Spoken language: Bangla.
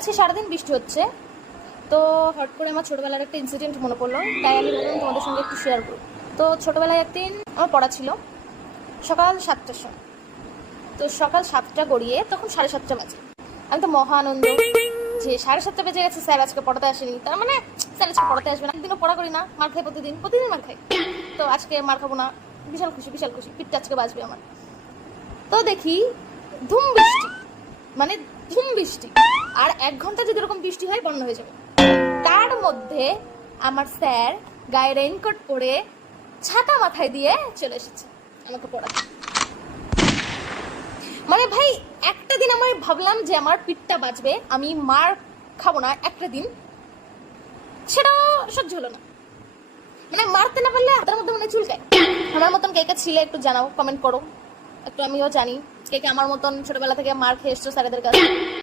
আজকে সারাদিন বৃষ্টি হচ্ছে, তো হট করে আমার ছোটোবেলার একটা ইনসিডেন্ট মনে পড়লো, তাই আমি ভাবলাম তোমাদের সঙ্গে একটু শেয়ার করি। তো ছোটোবেলায় একদিন আমার পড়া ছিল সকাল 7টার সময়। তো সকাল 7টা গড়িয়ে তখন 7:30 বাজে। আমি তো মহা আনন্দ যে 7:30 বেজে গেছে, স্যার আজকে পড়াতে আসেনি, তার মানে স্যার আজকে পড়াতে আসবে না। একদিনও পড়া করি না, মার খাই প্রতিদিন মার খাই, তো আজকে মার খাবো না। বিশাল খুশি, পিঠটা আজকে বাজবে আমার। তো দেখি ধুম বৃষ্টি, মানে ধুম বৃষ্টি, আর 1 ঘন্টা যদি এরকম বৃষ্টি হয় বন্ধ হয়ে যাবে। তার মধ্যে আমার স্যার গায়ে রেইনকোট পরে ছাতা মাথায় দিয়ে চলে এসেছে আমাকে পড়াতে। মানে ভাই, একটা দিন আমি ভাবলাম যে আমার পিঠটা বাজবে, আমি মার খাবো না একটা দিন, সেটা সহ্য হলো না। মানে মারতে না পারলে হাতের মধ্যে মনে চুলকায়। আমার মতন কে কে ছিলে একটু জানাও, কমেন্ট করো একটু, আমিও জানি কে কে আমার মতন ছোটবেলা থেকে মার খেয়ে এসছো স্যারেদের কাছে।